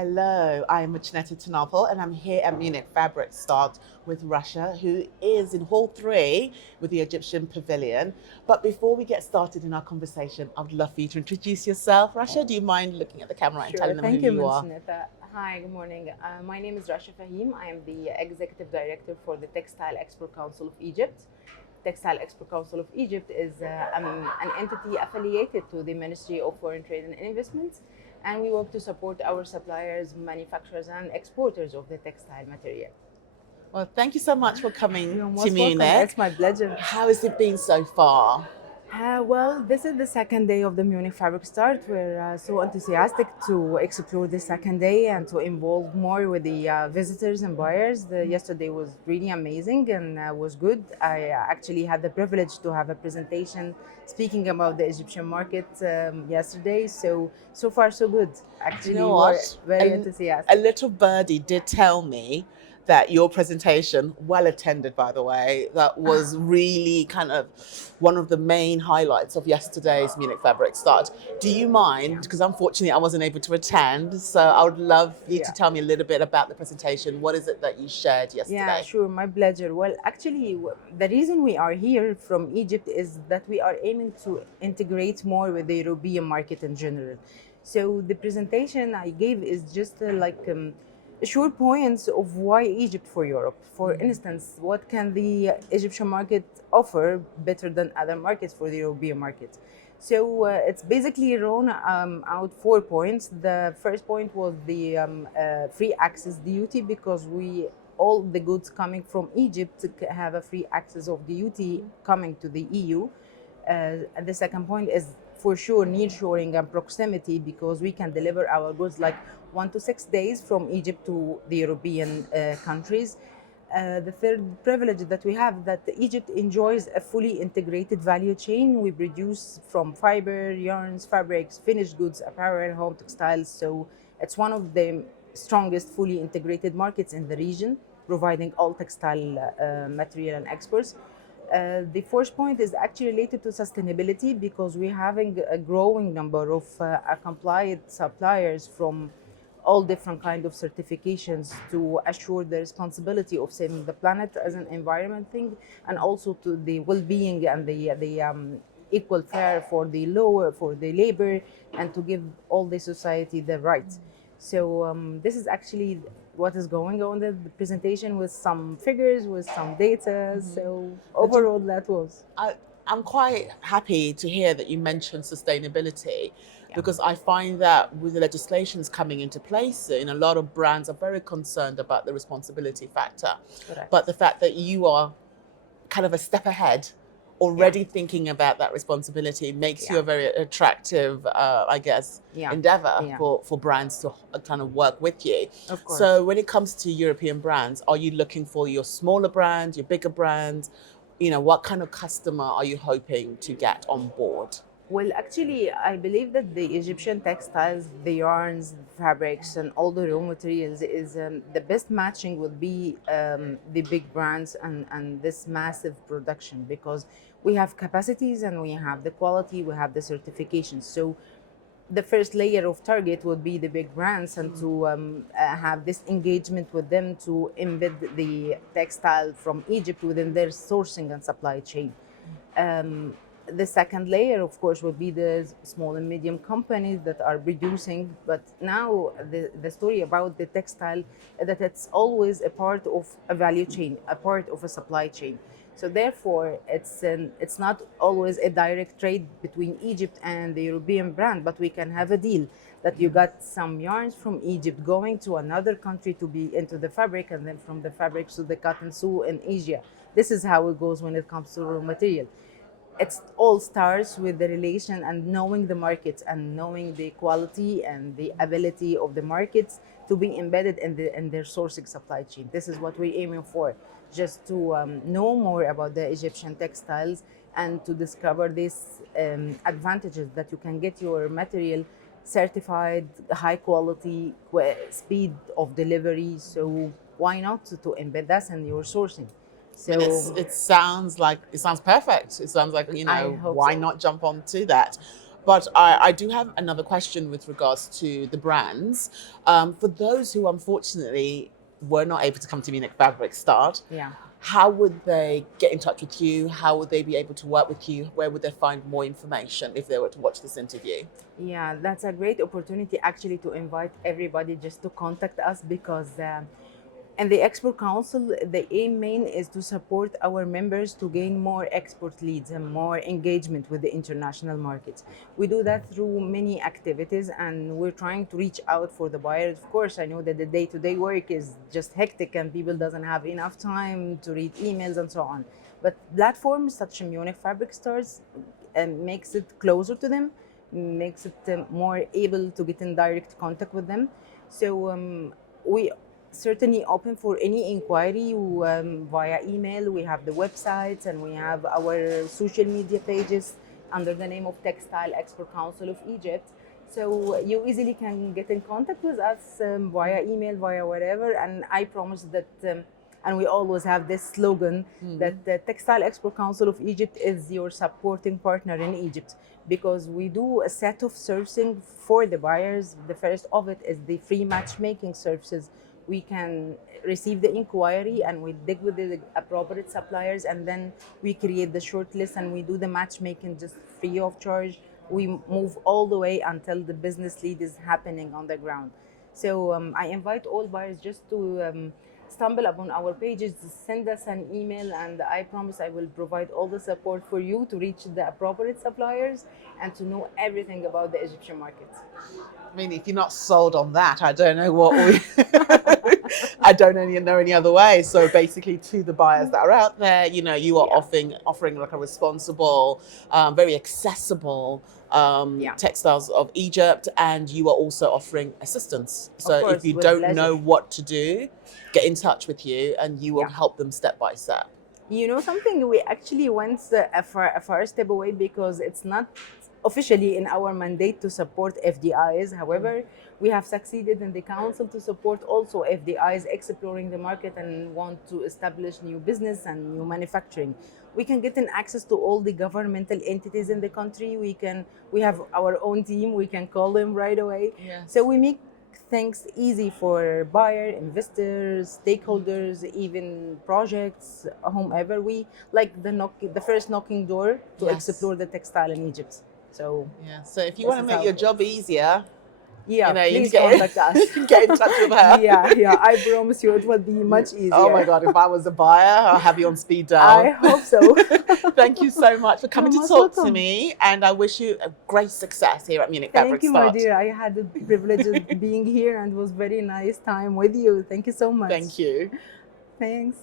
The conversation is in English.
Hello, I'm Muchaneta Napel and I'm here at Munich Fabric Start with Rasha, who is in Hall 3 with the Egyptian Pavilion. But before we get started in our conversation, I would love for you to introduce yourself. Rasha, do you mind looking at the camera and Sure. telling them who Thank you, you are? Muchaneta. Hi, good morning. My name is Rasha Fashim. I am the Executive Director for the Textile Export Council of Egypt. Textile Export Council of Egypt is an entity affiliated to the Ministry of Foreign Trade and Investment, and we work to support our suppliers, manufacturers, and exporters of the textile material. Well, thank you so much for coming You're to most welcome. Munich. It's my pleasure. How has it been so far? Well, this is the second day of the Munich Fabric Start. We're so enthusiastic to explore the second day and to involve more with the visitors and buyers. Yesterday was really amazing and was good. I actually had the privilege to have a presentation speaking about the Egyptian market yesterday. So far, so good. Do you know Actually, we're what? very A enthusiastic. little birdie did tell me that your presentation, well attended by the way, that was really kind of one of the main highlights of yesterday's Munich Fabric Start. Do you mind? Because unfortunately I wasn't able to attend, so I would love you to Yeah. tell me a little bit about the presentation. What is it that you shared Yeah, yesterday? sure, my pleasure. Well, actually, the reason we are here from Egypt is that we are aiming to integrate more with the European market in general. So the presentation I gave is just short points of why Egypt for Europe. For instance, what can the Egyptian market offer better than other markets for the European market? So it's basically drawn out 4 points. The first point was the free access duty, because we all the goods coming from Egypt have a free access of duty coming to the EU. And the second point is for sure nearshoring and proximity, because we can deliver our goods like 1 to 6 days from Egypt to the European countries. The third privilege that we have, that Egypt enjoys a fully integrated value chain. We produce from fiber, yarns, fabrics, finished goods, apparel, home textiles. So it's one of the strongest fully integrated markets in the region, providing all textile material and exports. The fourth point is actually related to sustainability, because we're having a growing number of compliant suppliers from all different kind of certifications to assure the responsibility of saving the planet as an environment thing, and also to the well-being and the equal fare for the lower for the labor, and to give all the society the rights. So this is actually what is going on in the presentation, with some figures, with some data. So But do, overall, that was I'm quite happy to hear that you mentioned sustainability, yeah. because I find that with the legislations coming into place soon, a lot of brands are very concerned about the responsibility factor. But Correct. the fact that you are kind of a step ahead, Yeah. already thinking about that responsibility, makes you Yeah. a very attractive, I guess, Yeah. endeavor Yeah. for brands to kind of work with you. Of course. So when it comes to European brands, are you looking for your smaller brands, your bigger brands? You know, what kind of customer are you hoping to get on board? Well, actually, I believe that the Egyptian textiles, the yarns, fabrics, and all the raw materials is the best matching would be the big brands and this massive production, because we have capacities and we have the quality, we have the certifications. So the first layer of target would be the big brands, and to have this engagement with them to embed the textile from Egypt within their sourcing and supply chain. The second layer, of course, would be the small and medium companies that are producing. But now the story about the textile is that it's always a part of a value chain, a part of a supply chain. So therefore, it's not always a direct trade between Egypt and the European brand, but we can have a deal that you got some yarns from Egypt going to another country to be into the fabric, and then from the fabrics to the cotton sew in Asia. This is how it goes when it comes to raw material. It all starts with the relation and knowing the markets and knowing the quality and the ability of the markets to be embedded in their sourcing supply chain. This is what we're aiming for, just to know more about the Egyptian textiles and to discover these advantages that you can get your material certified, high quality, speed of delivery. So why not to embed that in your sourcing? I mean, it sounds perfect. It sounds like, I hope why so. not jump onto that? But I do have another question with regards to the brands. For those who unfortunately were not able to come to Munich Fabric Start, Yeah. how would they get in touch with you? How would they be able to work with you? Where would they find more information if they were to watch this interview? Yeah, that's a great opportunity actually to invite everybody just to contact us because and the Export Council, the aim main is to support our members to gain more export leads and more engagement with the international markets. We do that through many activities and we're trying to reach out for the buyers. Of course, I know that the day-to-day work is just hectic and people doesn't have enough time to read emails and so on. But platforms such as Munich Fabric Stars makes it closer to them, makes it more able to get in direct contact with them. So we certainly open for any inquiry via email. We have the websites and we have our social media pages under the name of Textile Export Council of Egypt. So you easily can get in contact with us via email, via whatever. And I promise that, and we always have this slogan that the Textile Export Council of Egypt is your supporting partner in Egypt, because we do a set of servicing for the buyers. The first of it is the free matchmaking services. We can receive the inquiry and we dig with the appropriate suppliers, and then we create the short list and we do the matchmaking just free of charge. We move all the way until the business lead is happening on the ground. So I invite all buyers just to stumble upon our pages, send us an email, and I promise I will provide all the support for you to reach the appropriate suppliers and to know everything about the Egyptian market. I mean, if you're not sold on that, I don't know what we. I don't know any other way. So basically, to the buyers that are out there, you are offering like a responsible, very accessible textiles of Egypt, and you are also offering assistance. So course, if you with don't pleasure. know what to do, get in touch with you, and you will help them step by step. You know something, we actually went a far step away because it's not officially in our mandate to support FDIs. However, we have succeeded in the council to support also FDIs exploring the market and want to establish new business and new manufacturing. We can get in access to all the governmental entities in the country. We have our own team. We can call them right away. Yes. So we make things easy for buyer, investors, stakeholders, even projects, whomever. We like the first knocking door to explore the textile in Egypt. So so if you want to make your job easier, please contact us. Get in touch with her. I promise you it will be much easier. Oh my God, if I was a buyer, I'll have you on speed dial. I hope so. Thank you so much for coming to talk to me, and I wish you a great success here at Munich Fabric Start. Thank you, my dear. I had the privilege of being here and it was very nice time with you. Thank you so much. Thank you. Thanks.